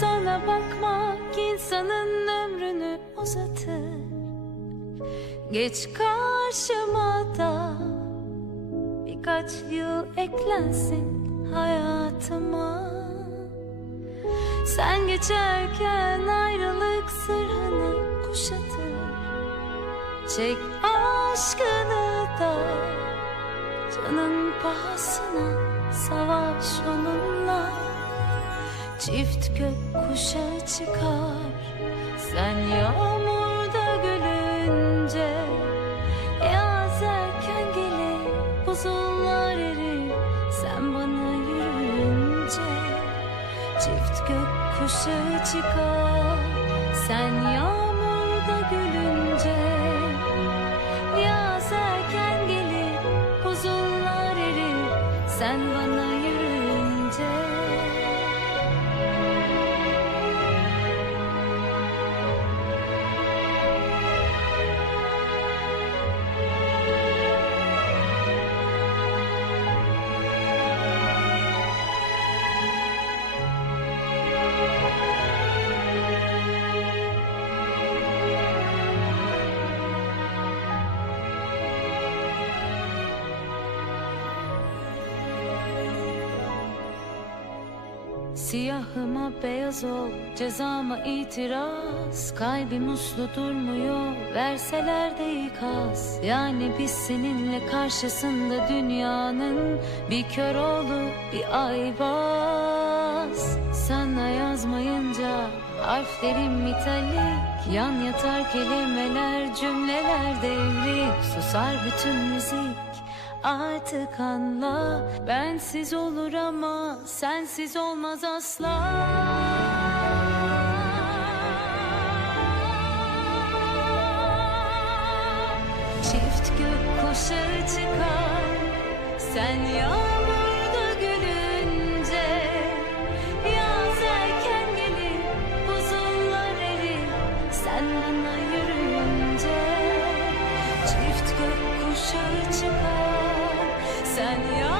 Tadına bakmak insanın ömrünü uzatır. Geç karşıma da Birkaç yıl eklensin hayatıma. Sen geçerken ayrılık sırrını kuşatır. Çek aşkını da Canın pahasına savaş onunla Çift gök kuşa çıkar. Sen yağmurda gülünce Yaz erken gelir Buzullar erir. Sen bana yürüyünce Çift gök kuşa çıkar. Sen yağmurda Siyahıma beyaz ol, cezama itiraz. Kalbim uslu durmuyor, verseler de ikaz. Yani biz seninle karşısında dünyanın Bir kör oğlu, bir aybaz. Sana yazmayınca harflerim mitalik Yan yatar kelimeler, cümleler devrik. Susar bütün müzik artık anla Bensiz olur ama sensiz olmaz asla. Çift gök kuşağı çıkar Sen yağmurda gülünce Yaz erken gelir huzurlar erir Sen bana Çift gök kuşağı çıkar. Senor.